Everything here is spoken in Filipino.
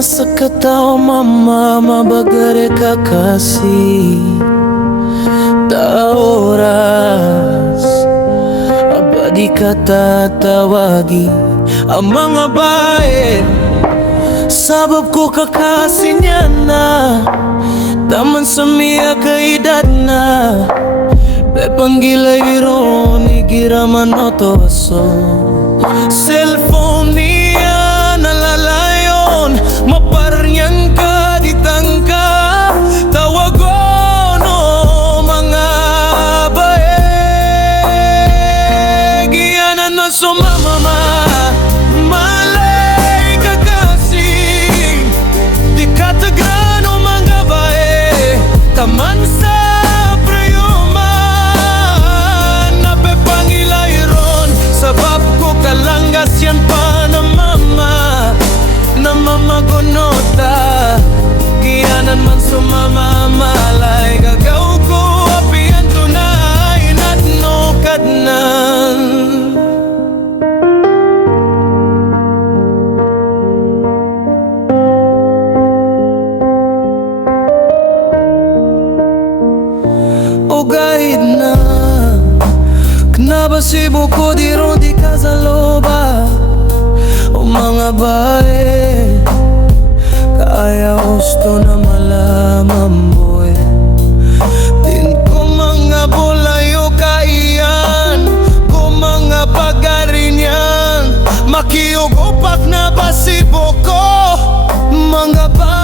na sa katao mama mabagare kakasi ta oras abadi ka tatawagi ang mga bae sabab ko kakasi niya na taman sa miya kaedad na Pepanggila ironi giraman otoso cellphone niya nalalayon maparnyan ka ditangka tawagon o mga bae giyanan na sumamama malay kakasing di katagrano mga bae taman sa kalanggas yan pa na mama gunota giyanan man sumama malay gagaw ko apian tunay at no kadnan o gahid na Nabasibo ko di ron di ka sa loba O mga bae Kaya gusto na malaman boy Din ko mga bulayo kaiyan Ko mga pagarin yan Makiugupak na basibo ko Mga bae